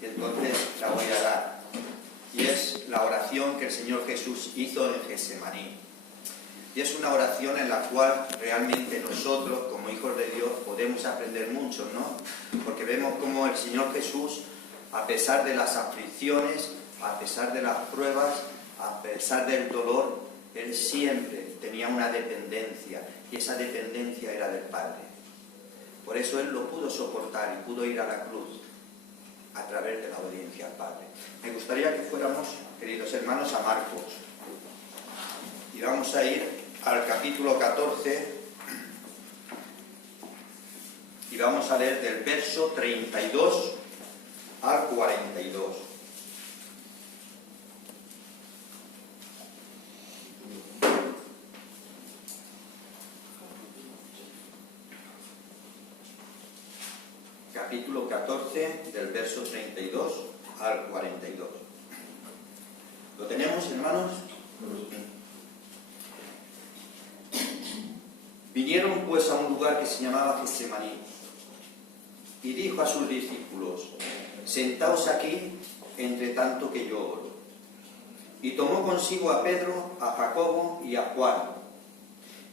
y entonces la voy a dar. Y es la oración que el Señor Jesús hizo en Getsemaní. Y es una oración en la cual realmente nosotros, como hijos de Dios, podemos aprender mucho, ¿no? Porque vemos cómo el Señor Jesús, a pesar de las aflicciones, a pesar de las pruebas, a pesar del dolor, Él siempre tenía una dependencia, y esa dependencia era del Padre. Por eso Él lo pudo soportar y pudo ir a la cruz a través de la obediencia al Padre. Me gustaría que fuéramos, queridos hermanos, a Marcos. Y vamos a ir al capítulo 14 y vamos a leer del verso 32 al 42. Capítulo 14 del verso 32 al 42. ¿Lo tenemos, hermanos? Vinieron pues a un lugar que se llamaba Getsemaní, y dijo a sus discípulos: sentaos aquí, entre tanto que yo oro. Y tomó consigo a Pedro, a Jacobo y a Juan,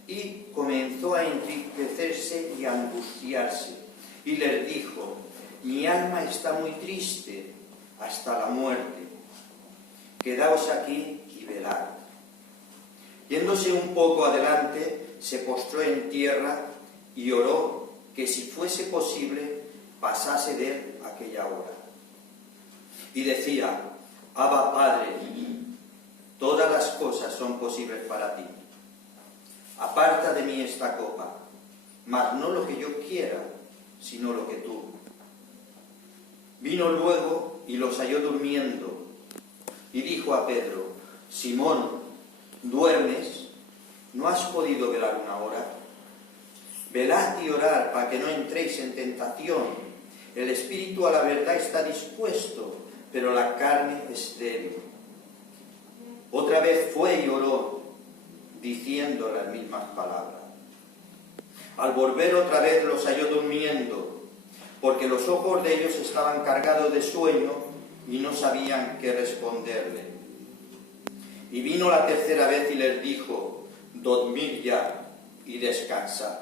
y comenzó a entristecerse y a angustiarse, y les dijo: mi alma está muy triste hasta la muerte, quedaos aquí y velad. Yéndose un poco adelante, se postró en tierra y oró que si fuese posible pasase de él aquella hora. Y decía: Abba, Padre, todas las cosas son posibles para ti. Aparta de mí esta copa, mas no lo que yo quiera, sino lo que tú. Vino luego y los halló durmiendo, y dijo a Pedro: Simón, ¿duermes? ¿No has podido velar una hora? Velad y orad para que no entréis en tentación. El espíritu a la verdad está dispuesto, pero la carne es débil. Otra vez fue y oró, diciendo las mismas palabras. Al volver otra vez los halló durmiendo, porque los ojos de ellos estaban cargados de sueño y no sabían qué responderle. Y vino la tercera vez y les dijo: dormid ya y descansad.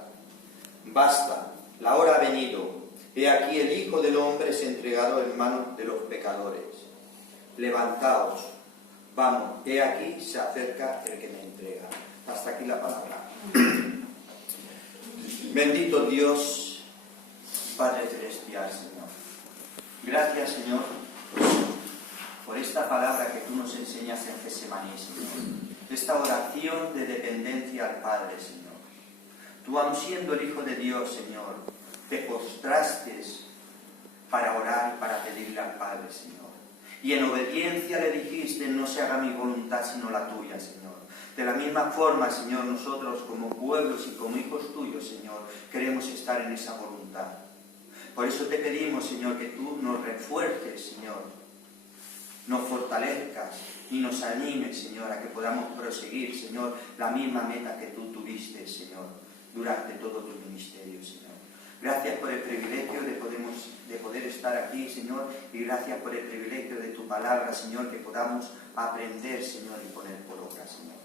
Basta, la hora ha venido. He aquí el Hijo del Hombre es entregado en manos de los pecadores. Levantaos, vamos, he aquí se acerca el que me entrega. Hasta aquí la palabra. Bendito Dios, Padre Celestial, Señor. Gracias, Señor, por esta palabra que tú nos enseñas en Getsemaní, Señor. Esta oración de dependencia al Padre, Señor. Tú, aun siendo el Hijo de Dios, Señor, te postraste para orar y para pedirle al Padre, Señor. Y en obediencia le dijiste: no se haga mi voluntad sino la tuya, Señor. De la misma forma, Señor, nosotros como pueblos y como hijos tuyos, Señor, queremos estar en esa voluntad. Por eso te pedimos, Señor, que tú nos refuerces, Señor, nos fortalezcas y nos animes, Señor, a que podamos proseguir, Señor, la misma meta que tú tuviste, Señor, durante todo tu ministerio, Señor. Gracias por el privilegio de poder estar aquí, Señor, y gracias por el privilegio de tu palabra, Señor, que podamos aprender, Señor, y poner por obra, Señor.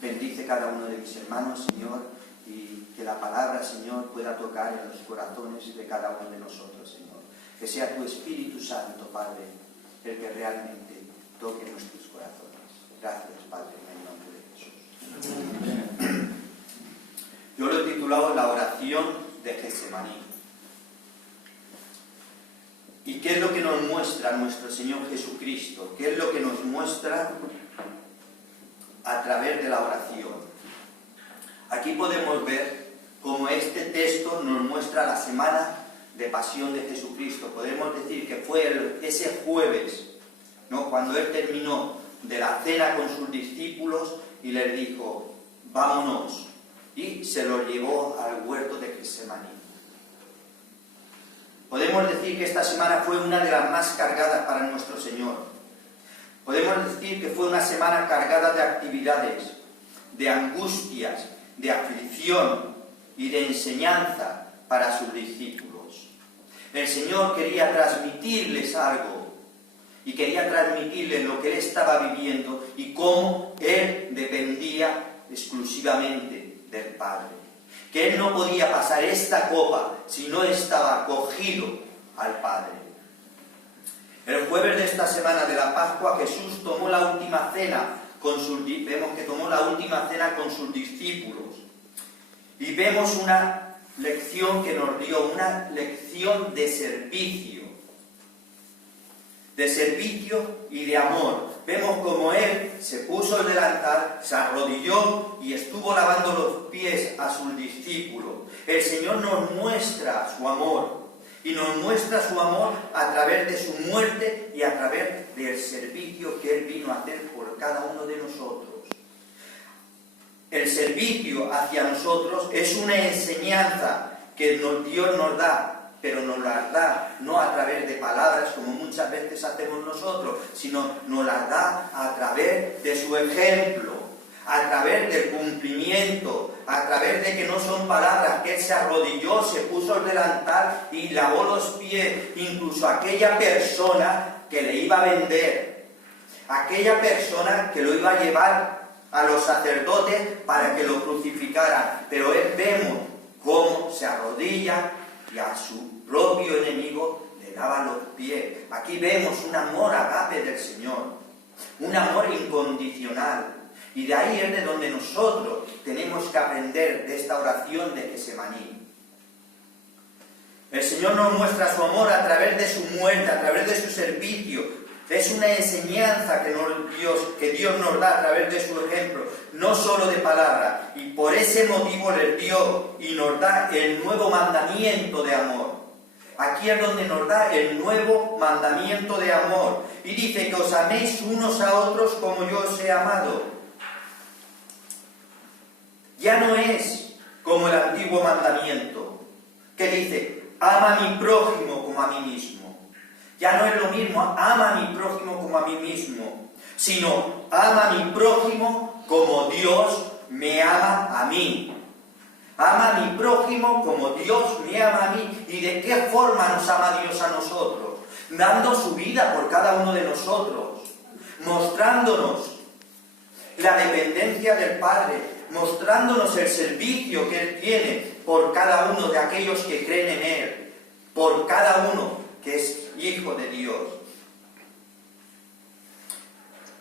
Bendice cada uno de mis hermanos, Señor, y que la palabra, Señor, pueda tocar en los corazones de cada uno de nosotros, Señor. Que sea tu Espíritu Santo, Padre, el que realmente toque nuestros corazones. Gracias, Padre, en el nombre de Jesús. Yo lo he titulado La oración de Getsemaní. ¿Y qué es lo que nos muestra nuestro Señor Jesucristo? ¿Qué es lo que nos muestra a través de la oración? Aquí podemos ver cómo este texto nos muestra la semana de pasión de Jesucristo. Podemos decir que fue ese jueves, ¿no?, cuando Él terminó de la cena con sus discípulos y les dijo: vámonos, y se los llevó al huerto de Getsemaní. Podemos decir que esta semana fue una de las más cargadas para nuestro Señor. Podemos decir que fue una semana cargada de actividades, de angustias, de aflicción y de enseñanza para sus discípulos. El Señor quería transmitirles algo y quería transmitirles lo que Él estaba viviendo y cómo Él dependía exclusivamente del Padre. Que Él no podía pasar esta copa si no estaba acogido al Padre. El jueves de esta semana de la Pascua, Jesús tomó la última cena vemos que tomó la última cena con sus discípulos. Y vemos una lección que nos dio, una lección de servicio y de amor. Vemos como Él se puso el delantal, se arrodilló y estuvo lavando los pies a sus discípulos. El Señor nos muestra su amor, y nos muestra su amor a través de su muerte y a través del servicio que Él vino a hacer por cada uno de nosotros. El servicio hacia nosotros es una enseñanza que Dios nos da, pero nos la da no a través de palabras como muchas veces hacemos nosotros, sino nos la da a través de su ejemplo, a través del cumplimiento, a través de que no son palabras, que Él se arrodilló, se puso el delantal y lavó los pies, incluso a aquella persona que le iba a vender, aquella persona que lo iba a llevar a los sacerdotes para que lo crucificaran. Pero vemos cómo se arrodilla y a su propio enemigo le lava los pies. Aquí vemos un amor agape del Señor, un amor incondicional. Y de ahí es de donde nosotros tenemos que aprender de esta oración de Getsemaní. El Señor nos muestra su amor a través de su muerte, a través de su servicio. Es una enseñanza que Dios nos da a través de su ejemplo, no solo de palabras. Y por ese motivo les dio y nos da el nuevo mandamiento de amor. Aquí es donde nos da el nuevo mandamiento de amor. Y dice que os améis unos a otros como yo os he amado. Ya no es como el antiguo mandamiento, que dice, ama a mi prójimo como a mí mismo. Ya no es lo mismo, ama a mi prójimo como a mí mismo, sino ama a mi prójimo como Dios me ama a mí. Ama a mi prójimo como Dios me ama a mí. ¿Y de qué forma nos ama Dios a nosotros? Dando su vida por cada uno de nosotros, mostrándonos la dependencia del Padre, mostrándonos el servicio que Él tiene por cada uno de aquellos que creen en Él, por cada uno que es hijo de Dios.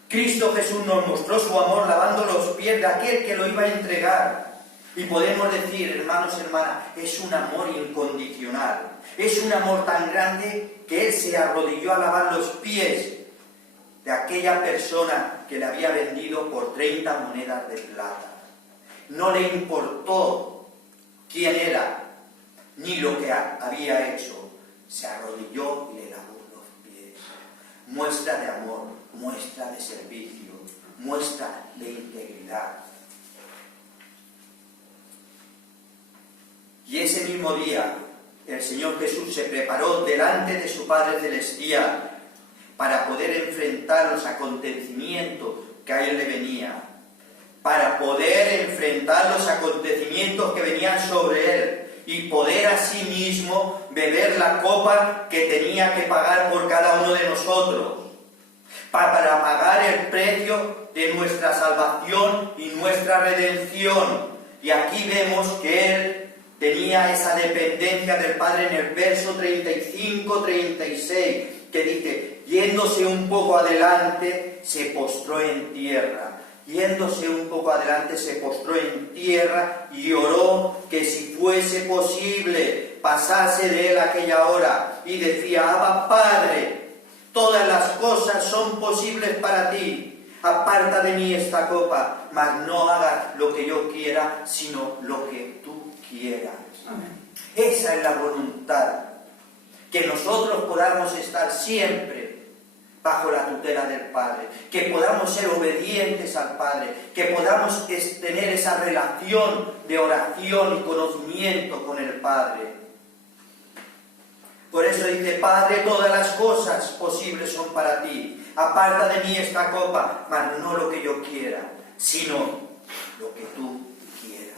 Cristo Jesús nos mostró su amor lavando los pies de aquel que lo iba a entregar. Y podemos decir, hermanos y hermanas, es un amor incondicional. Es un amor tan grande que Él se arrodilló a lavar los pies de aquella persona que le había vendido por 30 monedas de plata. No le importó quién era, ni lo que había hecho. Se arrodilló y le lavó los pies. Muestra de amor, muestra de servicio, muestra de integridad. Y ese mismo día, el Señor Jesús se preparó delante de su Padre Celestial para poder enfrentar los acontecimientos que a Él le venían, para poder enfrentar los acontecimientos que venían sobre Él y poder asimismo beber la copa que tenía que pagar por cada uno de nosotros, para pagar el precio de nuestra salvación y nuestra redención. Y aquí vemos que Él tenía esa dependencia del Padre en el verso 35-36, que dice, yéndose un poco adelante, se postró en tierra. Yéndose un poco adelante, se postró en tierra y oró que si fuese posible, pasase de Él aquella hora. Y decía, Abba, Padre, todas las cosas son posibles para ti. Aparta de mí esta copa, mas no hagas lo que yo quiera, sino lo que tú quieras. Amén. Esa es la voluntad, que nosotros podamos estar siempre bajo la tutela del Padre, que podamos ser obedientes al Padre, que podamos tener esa relación de oración y conocimiento con el Padre. Por eso dice, Padre, todas las cosas posibles son para ti. Aparta de mí esta copa, mas no lo que yo quiera, sino lo que tú quieras.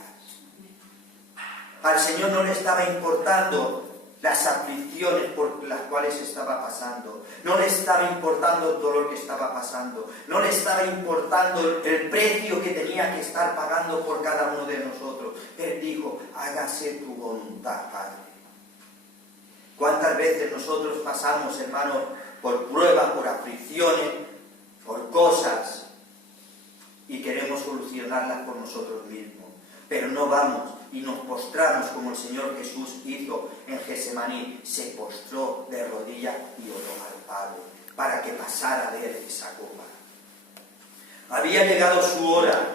Al Señor no le estaba importando las aflicciones por las cuales estaba pasando. No le estaba importando el dolor que estaba pasando. No le estaba importando el precio que tenía que estar pagando por cada uno de nosotros. Él dijo, hágase tu voluntad, Padre. ¿Cuántas veces nosotros pasamos, hermanos, por pruebas, por aflicciones, por cosas, y queremos solucionarlas por nosotros mismos? Pero no vamos y nos postramos como el Señor Jesús hizo en Getsemaní. Se postró de rodillas y oró al Padre para que pasara de él esa copa. Había llegado su hora,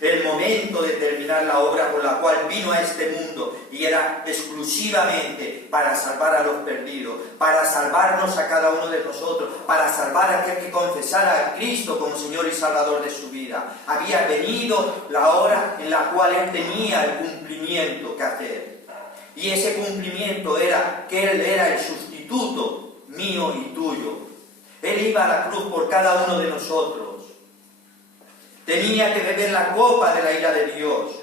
el momento de terminar la obra por la cual vino a este mundo, y era exclusivamente para salvar a los perdidos, para salvarnos a cada uno de nosotros, para salvar a aquel que confesara a Cristo como Señor y Salvador de su vida. Había venido la hora en la cual Él tenía el cumplimiento que hacer. Y ese cumplimiento era que Él era el sustituto mío y tuyo. Él iba a la cruz por cada uno de nosotros. Tenía que beber la copa de la ira de Dios.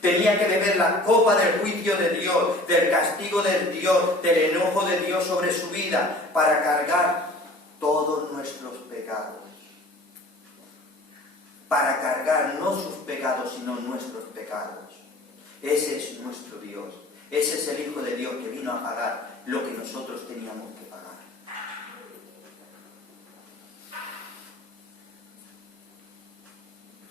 Tenía que beber la copa del juicio de Dios, del castigo de Dios, del enojo de Dios sobre su vida, para cargar todos nuestros pecados. Para cargar no sus pecados, sino nuestros pecados. Ese es nuestro Dios. Ese es el Hijo de Dios que vino a pagar lo que nosotros teníamos que pagar.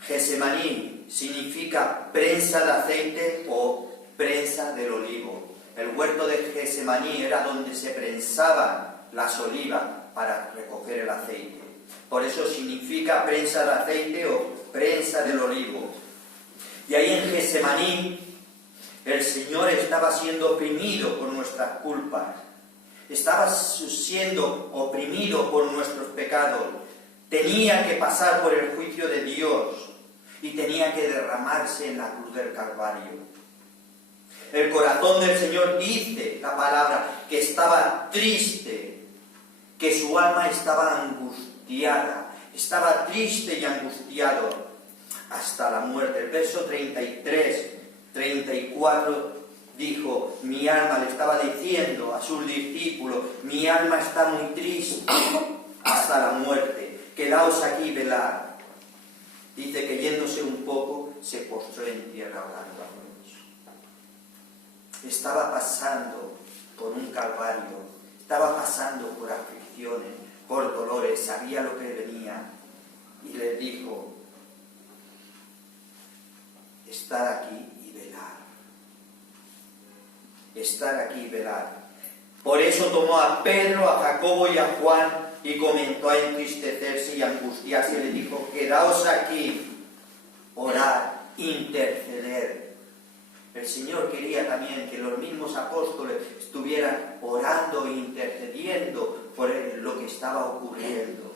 Getsemaní significa prensa de aceite o prensa del olivo. El huerto de Getsemaní era donde se prensaban las olivas para recoger el aceite. Por eso significa prensa de aceite o prensa del olivo. Y ahí en Getsemaní el Señor estaba siendo oprimido por nuestras culpas. Estaba siendo oprimido por nuestros pecados. Tenía que pasar por el juicio de Dios y tenía que derramarse en la cruz del Calvario. El corazón del Señor, dice la palabra, que estaba triste, que su alma estaba angustiada, estaba triste y angustiado hasta la muerte. El verso 33, 34 dijo, mi alma, le estaba diciendo a sus discípulos, mi alma está muy triste hasta la muerte, quedaos aquí y velad. Dice que yéndose un poco, se postró en tierra orando a Dios. Estaba pasando por un calvario, estaba pasando por aflicciones, por dolores, sabía lo que venía. Y le dijo, estad aquí y velad. Estar aquí y velar. Por eso tomó a Pedro, a Jacobo y a Juan y comenzó a entristecerse y a angustiarse. Le dijo, quedaos aquí, orad, interceder. El Señor quería también que los mismos apóstoles estuvieran orando e intercediendo por lo que estaba ocurriendo.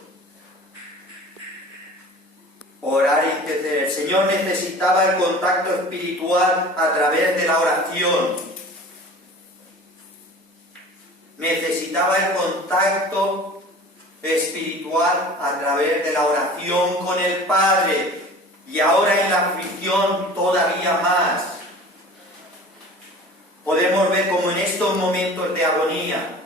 Orar e interceder. El Señor necesitaba el contacto espiritual a través de la oración. Necesitaba el contacto espiritual a través de la oración con el Padre, y ahora en la aflicción todavía más. Podemos ver como en estos momentos de agonía,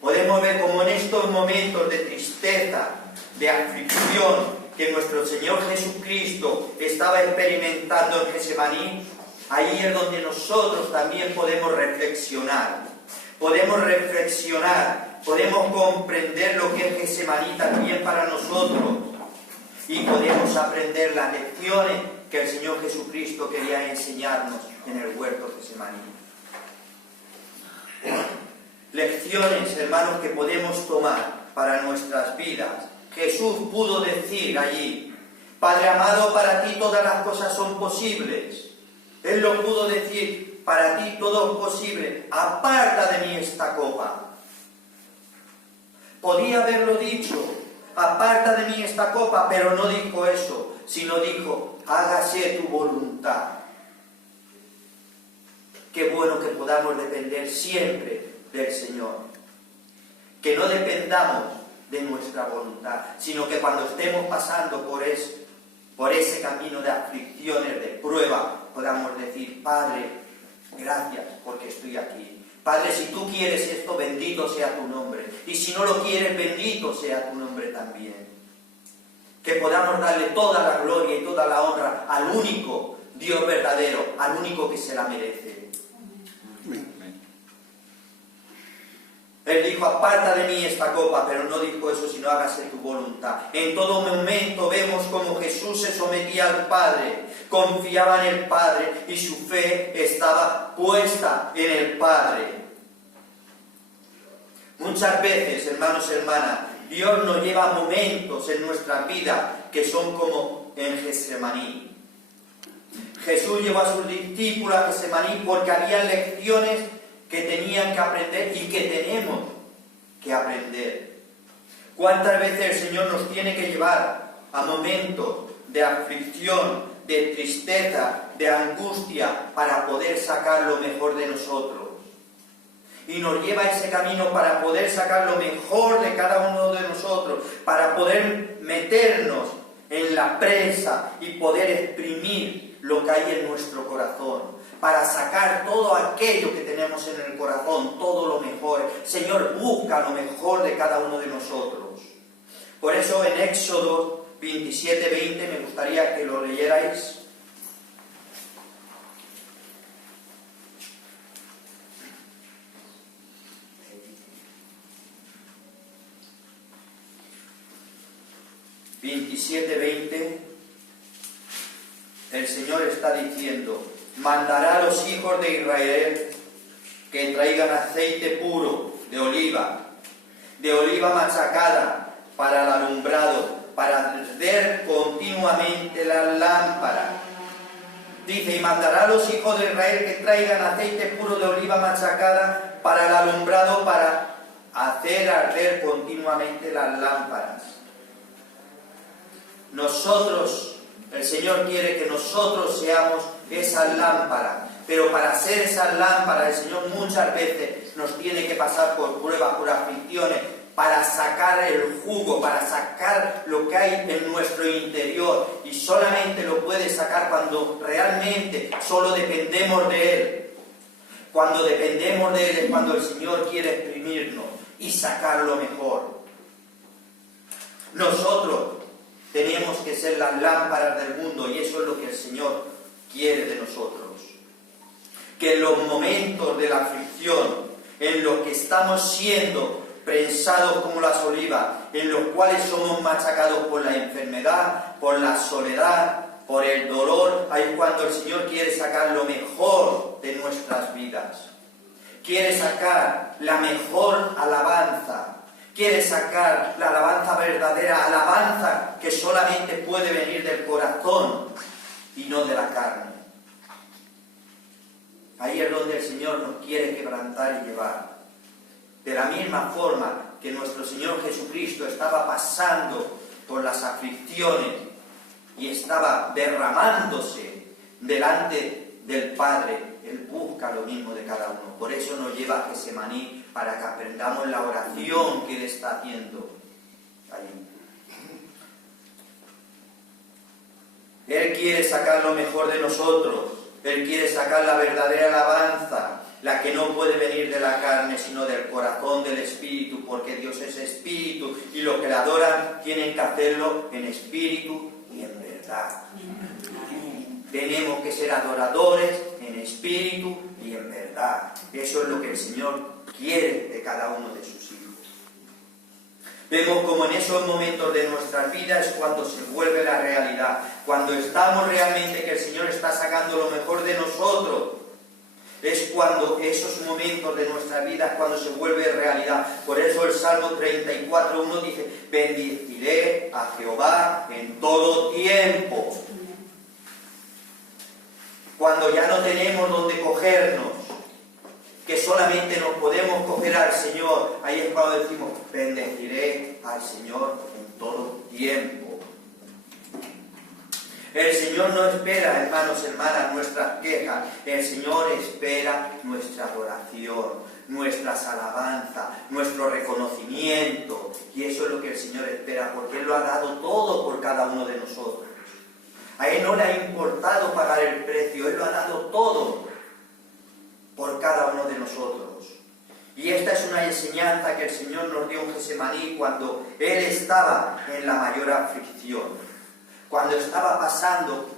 podemos ver como en estos momentos de tristeza, de aflicción que nuestro Señor Jesucristo estaba experimentando en Getsemaní. Ahí es donde nosotros también podemos reflexionar. Podemos comprender lo que es Getsemaní también para nosotros. Y podemos aprender las lecciones que el Señor Jesucristo quería enseñarnos en el huerto de Getsemaní. Lecciones, hermanos, que podemos tomar para nuestras vidas. Jesús pudo decir allí, Padre amado, para ti todas las cosas son posibles. Él lo pudo decir, para ti todo es posible, aparta de mí esta copa. Podía haberlo dicho, aparta de mí esta copa, pero no dijo eso, sino dijo, hágase tu voluntad. Qué bueno que podamos depender siempre del Señor. Que no dependamos de nuestra voluntad, sino que cuando estemos pasando por ese camino de aflicciones, de prueba, podamos decir, Padre, Gracias porque estoy aquí. Padre, si tú quieres esto, bendito sea tu nombre. Y si no lo quieres, bendito sea tu nombre también. Que podamos darle toda la gloria y toda la honra al único Dios verdadero, al único que se la merece. Él dijo, aparta de mí esta copa, pero no dijo eso, sino hágase tu voluntad. En todo momento vemos como Jesús se sometía al Padre, confiaba en el Padre y su fe estaba puesta en el Padre. Muchas veces, hermanos y hermanas, Dios nos lleva a momentos en nuestra vida que son como en Getsemaní. Jesús llevó a sus discípulos a Getsemaní porque había lecciones que tenían que aprender y que tenemos que aprender. ¿Cuántas veces el Señor nos tiene que llevar a momentos de aflicción, de tristeza, de angustia, para poder sacar lo mejor de nosotros? Y nos lleva a ese camino para poder sacar lo mejor de cada uno de nosotros, para poder meternos en la presa y poder exprimir lo que hay en nuestro corazón, para sacar todo aquello que tenemos en el corazón, todo lo mejor. Señor, busca lo mejor de cada uno de nosotros. Por eso en Éxodo 27:20 me gustaría que lo leyerais. El Señor está diciendo: mandará a los hijos de Israel que traigan aceite puro de oliva machacada para el alumbrado, para arder continuamente las lámparas. Dice, y mandará a los hijos de Israel que traigan aceite puro de oliva machacada para el alumbrado, para hacer arder continuamente las lámparas. Nosotros, el Señor quiere que nosotros seamos esas lámparas, pero para ser esas lámparas, el Señor muchas veces nos tiene que pasar por pruebas, por aflicciones, para sacar el jugo, para sacar lo que hay en nuestro interior, y solamente lo puede sacar cuando realmente solo dependemos de Él. Cuando dependemos de Él es cuando el Señor quiere exprimirnos y sacar lo mejor. Nosotros tenemos que ser las lámparas del mundo, y eso es lo que el Señor quiere de nosotros. Que en los momentos de la aflicción, en los que estamos siendo prensados como las olivas, en los cuales somos machacados por la enfermedad, por la soledad, por el dolor, ahí es cuando el Señor quiere sacar lo mejor de nuestras vidas. Quiere sacar la mejor alabanza. Quiere sacar la alabanza verdadera, alabanza que solamente puede venir del corazón y no de la carne. Ahí es donde el Señor nos quiere quebrantar y llevar. De la misma forma que nuestro Señor Jesucristo estaba pasando por las aflicciones y estaba derramándose delante del Padre, Él busca lo mismo de cada uno. Por eso nos lleva a Getsemaní, para que aprendamos la oración que Él está haciendo ahí. Él quiere sacar lo mejor de nosotros. Él quiere sacar la verdadera alabanza, la que no puede venir de la carne, sino del corazón, del Espíritu, porque Dios es Espíritu, y los que le adoran tienen que hacerlo en espíritu y en verdad. Tenemos que ser adoradores en espíritu y en verdad. Eso es lo que el Señor quiere de cada uno de sus hijos. Vemos como en esos momentos de nuestras vidas es cuando se vuelve la realidad, cuando estamos realmente que el Señor está sacando lo mejor de nosotros. Es cuando esos momentos de nuestra vida es cuando se vuelve realidad. Por eso el Salmo 34:1 dice: bendeciré a Jehová en todo tiempo. Cuando ya no tenemos donde cogernos, que solamente nos podemos coger al Señor, ahí es cuando decimos: bendeciré al Señor en todo tiempo. El Señor no espera, hermanos, hermanas, nuestras quejas. El Señor espera nuestra adoración, nuestras alabanzas, nuestro reconocimiento. Y eso es lo que el Señor espera, porque Él lo ha dado todo por cada uno de nosotros. A Él no le ha importado pagar el precio, Él lo ha dado todo. por cada uno de nosotros. Y esta es una enseñanza que el Señor nos dio en Getsemaní cuando Él estaba en la mayor aflicción, cuando estaba pasando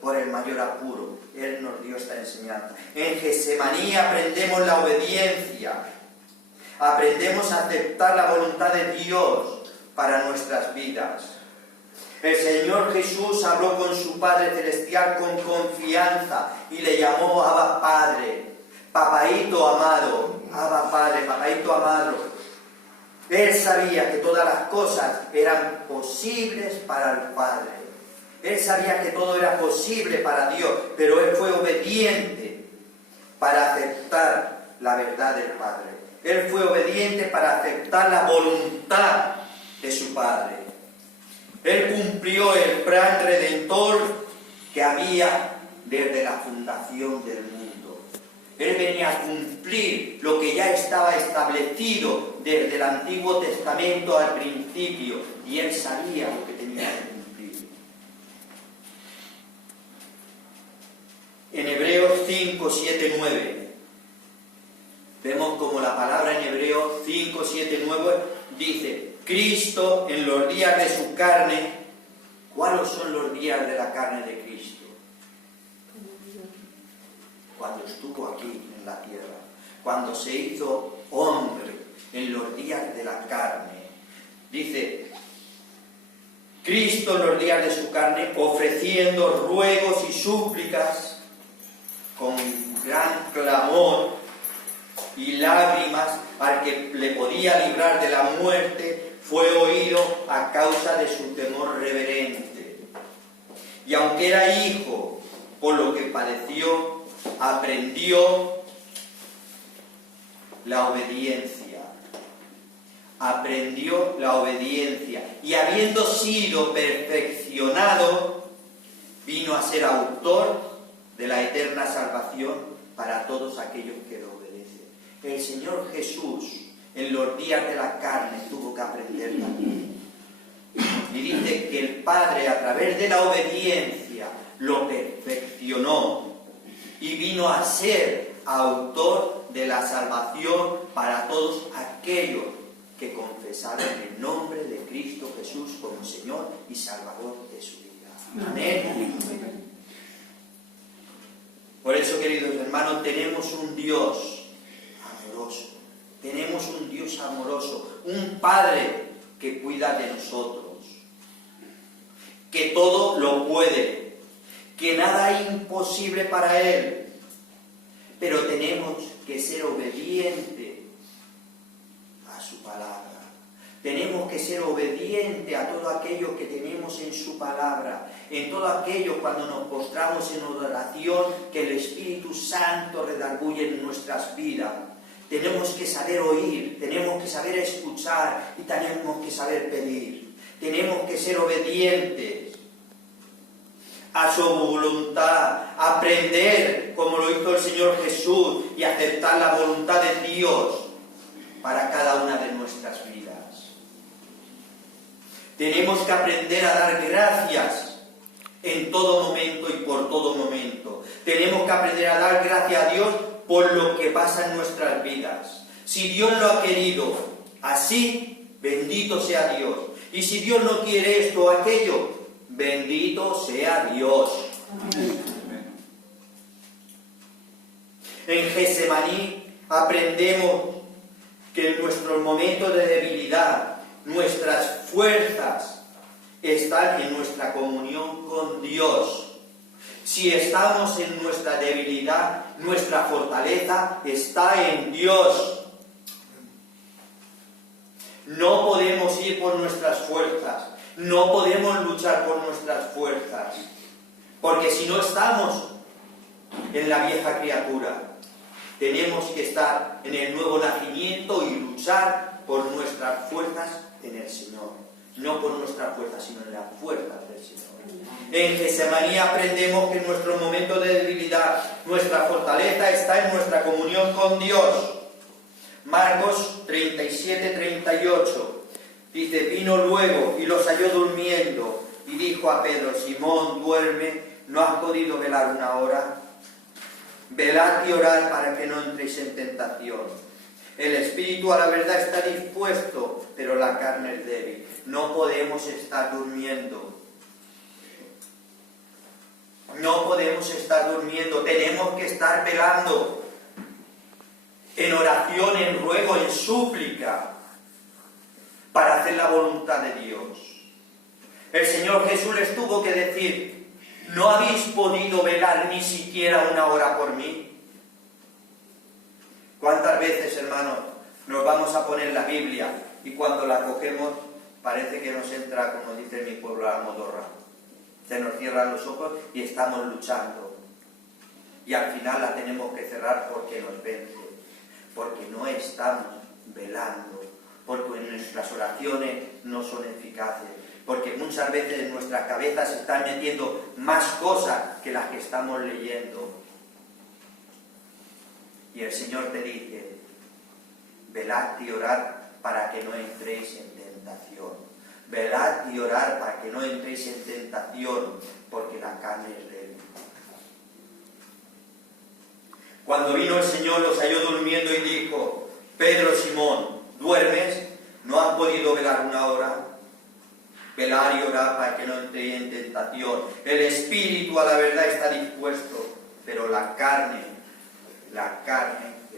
por el mayor apuro. Él nos dio esta enseñanza. En Getsemaní aprendemos la obediencia, aprendemos a aceptar la voluntad de Dios para nuestras vidas. El Señor Jesús habló con su Padre Celestial con confianza y le llamó Abba Padre, Papaíto amado, Abba Padre, Papaíto amado. Él sabía que todas las cosas eran posibles para el Padre. Él sabía que todo era posible para Dios, pero Él fue obediente para aceptar la verdad del Padre. Él fue obediente para aceptar la voluntad de su Padre. Él cumplió el plan redentor que había desde la fundación del mundo. Él venía a cumplir lo que ya estaba establecido desde el Antiguo Testamento al principio, y Él sabía lo que tenía que cumplir. En Hebreos 5, 7, 9, vemos como la palabra en Hebreos 5, 7, 9 dice: Cristo en los días de su carne. ¿Cuáles son los días de la carne de Cristo? Cuando estuvo aquí en la tierra, cuando se hizo hombre, en los días de la carne. Dice: Cristo en los días de su carne, ofreciendo ruegos y súplicas con gran clamor y lágrimas al que le podía librar de la muerte, fue oído a causa de su temor reverente. Y aunque era hijo, por lo que padeció, aprendió la obediencia. Aprendió la obediencia. Y habiendo sido perfeccionado, vino a ser autor de la eterna salvación para todos aquellos que lo obedecen. El Señor Jesús, en los días de la carne, tuvo que aprender también. Y dice que el Padre, a través de la obediencia, lo perfeccionó y vino a ser autor de la salvación para todos aquellos que confesaron el nombre de Cristo Jesús como Señor y Salvador de su vida. Amén. Por eso, queridos hermanos, tenemos un Dios amoroso. Tenemos un Dios amoroso, un Padre que cuida de nosotros, que todo lo puede, que nada es imposible para Él, pero tenemos que ser obedientes a su palabra. Tenemos que ser obedientes a todo aquello que tenemos en su palabra, en todo aquello cuando nos postramos en oración, que el Espíritu Santo redarguye en nuestras vidas. Tenemos que saber oír, tenemos que saber escuchar y tenemos que saber pedir. Tenemos que ser obedientes a su voluntad, aprender como lo hizo el Señor Jesús y aceptar la voluntad de Dios para cada una de nuestras vidas. Tenemos que aprender a dar gracias en todo momento y por todo momento. Tenemos que aprender a dar gracias a Dios por lo que pasa en nuestras vidas. Si Dios lo ha querido así, bendito sea Dios. Y si Dios no quiere esto o aquello, bendito sea Dios. Amén. En Getsemaní aprendemos que en nuestros momentos de debilidad, nuestras fuerzas están en nuestra comunión con Dios. Si estamos en nuestra debilidad, nuestra fortaleza está en Dios. No podemos ir por nuestras fuerzas, no podemos luchar por nuestras fuerzas, porque si no estamos en la vieja criatura, tenemos que estar en el nuevo nacimiento y luchar por nuestras fuerzas en el Señor. No por nuestras fuerzas, sino en las fuerzas del Señor. En Getsemaní aprendemos que en nuestros momentos de debilidad, nuestra fortaleza está en nuestra comunión con Dios. Marcos 37, 38 dice: vino luego y los halló durmiendo y dijo a Pedro: Simón, duerme, ¿no has podido velar una hora? Velad y orad para que no entréis en tentación. El espíritu a la verdad está dispuesto, pero la carne es débil. No podemos estar durmiendo. No podemos estar durmiendo. Tenemos que estar velando. En oración, en ruego, en súplica, para hacer la voluntad de Dios. El Señor Jesús les tuvo que decir: ¿no habéis podido velar ni siquiera una hora por mí? ¿Cuántas veces, hermanos, nos vamos a poner la Biblia y cuando la cogemos parece que nos entra, como dice mi pueblo, la modorra? Se nos cierran los ojos y estamos luchando. Y al final la tenemos que cerrar porque nos vence. Porque no estamos velando. Porque nuestras oraciones no son eficaces. Porque muchas veces en nuestra cabeza se están metiendo más cosas que las que estamos leyendo. Y el Señor te dice: velad y orad para que no entréis en tentación. Velad y orad para que no entréis en tentación, porque la carne es débil. Cuando vino el Señor, los halló durmiendo y dijo: Pedro, Simón, ¿duermes? ¿No has podido velar una hora? Velar y orar para que no entréis en tentación. El espíritu a la verdad está dispuesto, pero la carne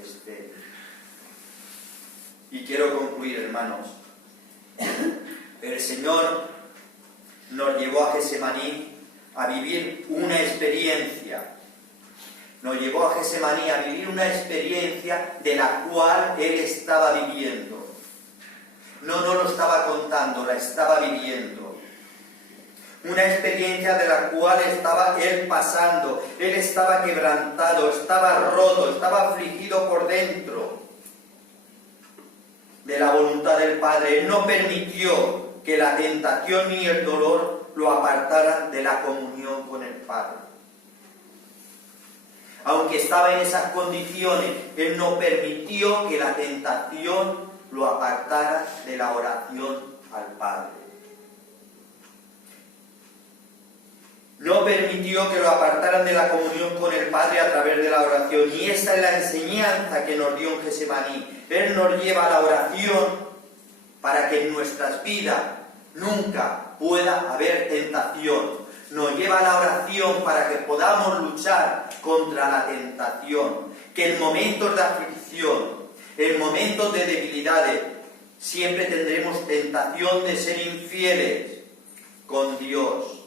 es débil. Y quiero concluir, hermanos. El Señor nos llevó a Getsemaní a vivir una experiencia. Nos llevó a Getsemaní a vivir una experiencia de la cual Él estaba viviendo. No lo estaba contando, la estaba viviendo. Una experiencia de la cual estaba Él pasando. Él estaba quebrantado, estaba roto, estaba afligido por dentro de la voluntad del Padre. Él no permitió que la tentación ni el dolor lo apartaran de la comunión con el Padre. Aunque estaba en esas condiciones, Él no permitió que la tentación lo apartara de la oración al Padre. No permitió que lo apartaran de la comunión con el Padre a través de la oración. Y esta es la enseñanza que nos dio en Getsemaní. Él nos lleva a la oración para que en nuestras vidas nunca pueda haber tentación. Nos lleva a la oración para que podamos luchar contra la tentación. Que en momentos de aflicción, en momentos de debilidades, siempre tendremos tentación de ser infieles con Dios,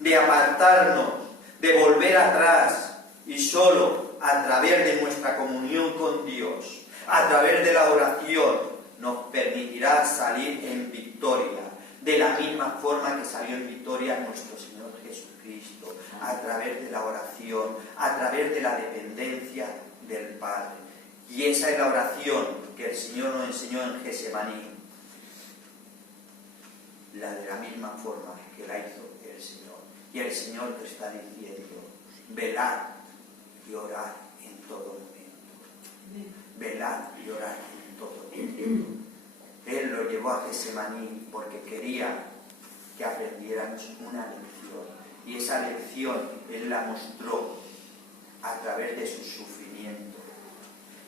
de apartarnos, de volver atrás, y solo a través de nuestra comunión con Dios, a través de la oración, nos permitirá salir en victoria, de la misma forma que salió en victoria nuestro Señor Jesucristo, a través de la oración, a través de la dependencia del Padre. Y esa es la oración que el Señor nos enseñó en Getsemaní, la de la misma forma que la hizo el Señor. Y el Señor te está diciendo: velad y orad en todo momento. Velad y orad en todo momento. Él lo llevó a Getsemaní porque quería que aprendiéramos una lección. Y esa lección Él la mostró a través de su sufrimiento.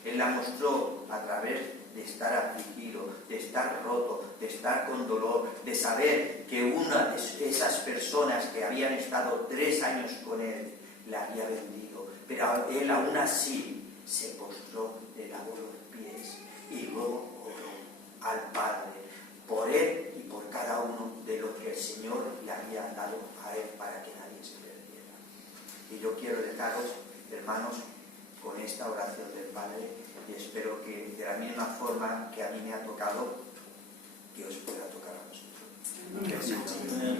Él la mostró a través de estar afligido, de estar roto, de estar con dolor, de saber que una de esas personas que habían estado 3 años con Él la había vendido. Pero Él aún así se postró, le lavó los pies y luego oró al Padre por Él y por cada uno de los que el Señor le había dado a Él para que nadie se perdiera. Y yo quiero dejaros, hermanos, con esta oración del Padre, y espero que de la misma forma que a mí me ha tocado, que os pueda tocar a vosotros. Que el Señor